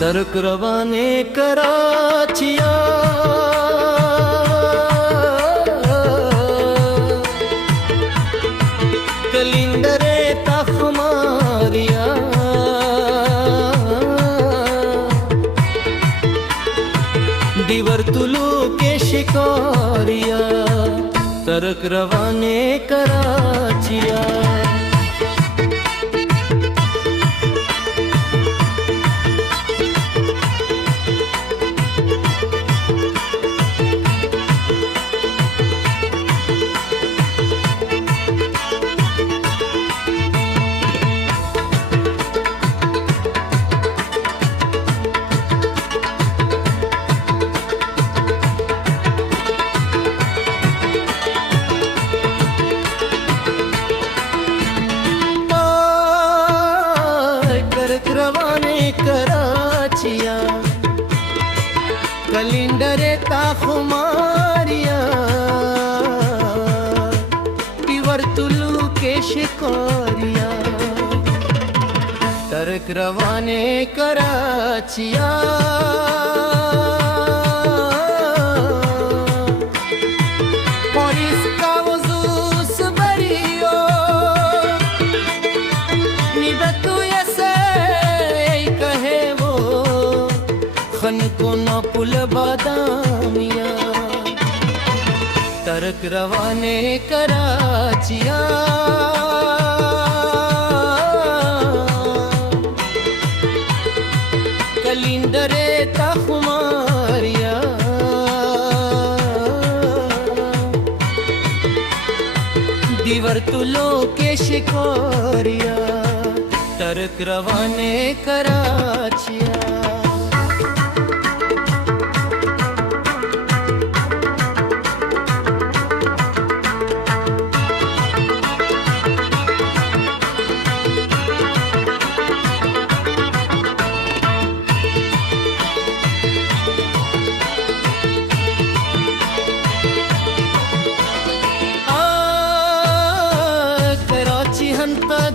तर्क रवाने कराचिया कलिंदरे तखमारिया दिवर तुलू के शिकारिया तर्क रवाने कराचिया रवाने कराचिया कलिंदरे ताखुमारिया तिवर तुलू के शिकारिया तर्क रवाने कराचिया और इसका वजूस बरियो निबतु खन को न पुल बादामिया तर्क रवाने कराचिया कलिंदरे तखमारिया दिवर तुलो के शिकारिया तर्क रवाने कराचिया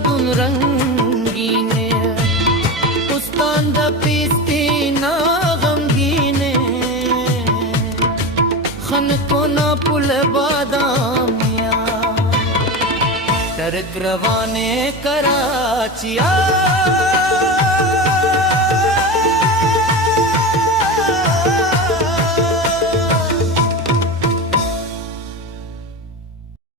दुन रंगीने उस्तान द पीस्ती ना गमगीने खन को ना पुल बादामिया तर्क रवाने कराचिया